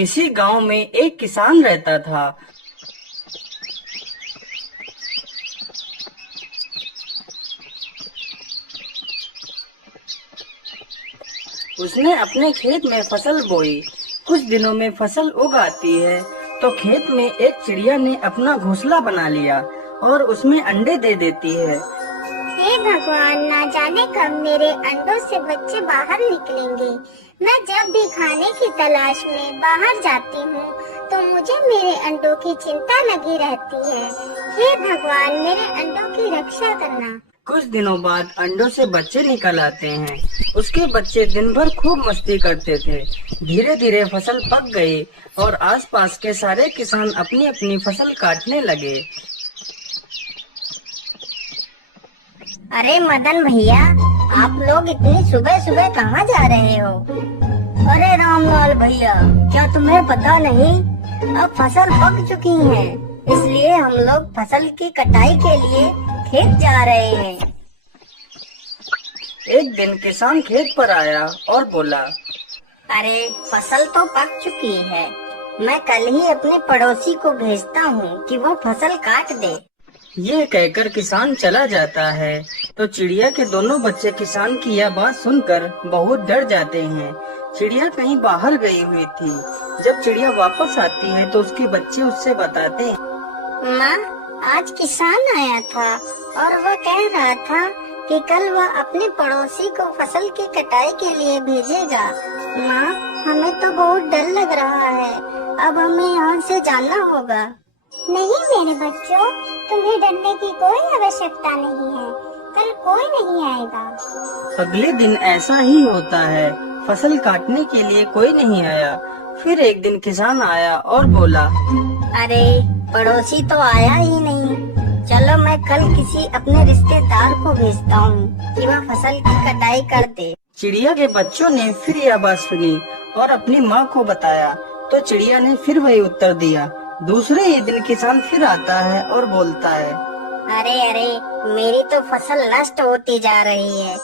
किसी गांव में एक किसान रहता था। उसने अपने खेत में फसल बोई। कुछ दिनों में फसल उग आती है तो खेत में एक चिड़िया ने अपना घोंसला बना लिया और उसमें अंडे दे देती है। हे भगवान, ना जाने कब मेरे अंडों से बच्चे बाहर निकलेंगे। मैं जब भी खाने की तलाश में बाहर जाती हूँ तो मुझे मेरे अंडों की चिंता लगी रहती है। हे भगवान, मेरे अंडों की रक्षा करना। कुछ दिनों बाद अंडों से बच्चे निकल आते हैं। उसके बच्चे दिन भर खूब मस्ती करते थे। धीरे धीरे फसल पक गई और आसपास के सारे किसान अपनी अपनी फसल काटने लगे। अरे मदन भैया, आप लोग इतनी सुबह सुबह कहाँ जा रहे हो? अरे रामलाल भैया, क्या तुम्हें पता नहीं, अब फसल पक चुकी है, इसलिए हम लोग फसल की कटाई के लिए खेत जा रहे हैं। एक दिन किसान खेत पर आया और बोला, अरे फसल तो पक चुकी है, मैं कल ही अपने पड़ोसी को भेजता हूँ कि वो फसल काट दे। ये कहकर किसान चला जाता है तो चिड़िया के दोनों बच्चे किसान की यह बात सुनकर बहुत डर जाते हैं। चिड़िया कहीं बाहर गई हुई थी। जब चिड़िया वापस आती है तो उसके बच्चे उससे बताते हैं, माँ, आज किसान आया था और वह कह रहा था कि कल वह अपने पड़ोसी को फसल की कटाई के लिए भेजेगा। माँ, हमें तो बहुत डर लग रहा है, अब हमें यहाँ से जाना होगा। नहीं मेरे बच्चों, तुम्हें डरने की कोई आवश्यकता नहीं है, कल कोई नहीं आएगा। अगले दिन ऐसा ही होता है। फसल काटने के लिए कोई नहीं आया। फिर एक दिन किसान आया और बोला, अरे पड़ोसी तो आया ही नहीं, चलो मैं कल किसी अपने रिश्तेदार को भेजता हूँ कि वह फसल की कटाई कर दे। चिड़िया के बच्चों ने फिर यह बात सुनी और अपनी माँ को बताया तो चिड़िया ने फिर वही उत्तर दिया। दूसरे ही दिन किसान फिर आता है और बोलता है, अरे अरे, मेरी तो फसल नष्ट होती जा रही है,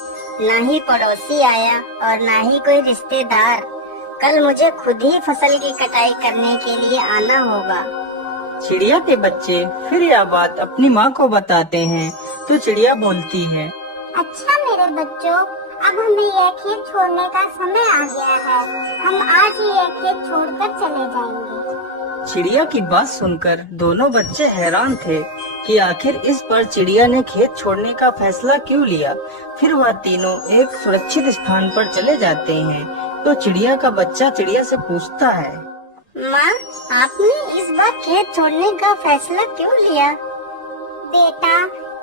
न ही पड़ोसी आया और न ही कोई रिश्तेदार। कल मुझे खुद ही फसल की कटाई करने के लिए आना होगा। चिड़िया के बच्चे फिर यह बात अपनी माँ को बताते हैं तो चिड़िया बोलती है, अच्छा मेरे बच्चों, अब हमें यह खेत छोड़ने का समय आ गया है, हम आज ही यह खेत छोड़कर चले जाएंगे। चिड़िया की बात सुनकर दोनों बच्चे हैरान थे कि आखिर इस पर चिड़िया ने खेत छोड़ने का फैसला क्यों लिया। फिर वह तीनों एक सुरक्षित स्थान पर चले जाते हैं तो चिड़िया का बच्चा चिड़िया से पूछता है, माँ, आपने इस बार खेत छोड़ने का फैसला क्यों लिया? बेटा,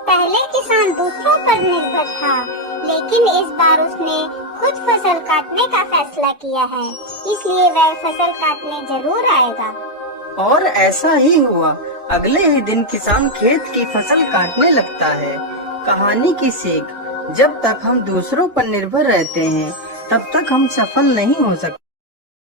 पहले किसान दूसरों पर निर्भर था, लेकिन इस बार उसने खुद फसल काटने का फैसला किया है, इसलिए वह फसल काटने जरूर आएगा। और ऐसा ही हुआ। अगले ही दिन किसान खेत की फसल काटने लगता है। कहानी की सीख, जब तक हम दूसरों पर निर्भर रहते हैं तब तक हम सफल नहीं हो सकते।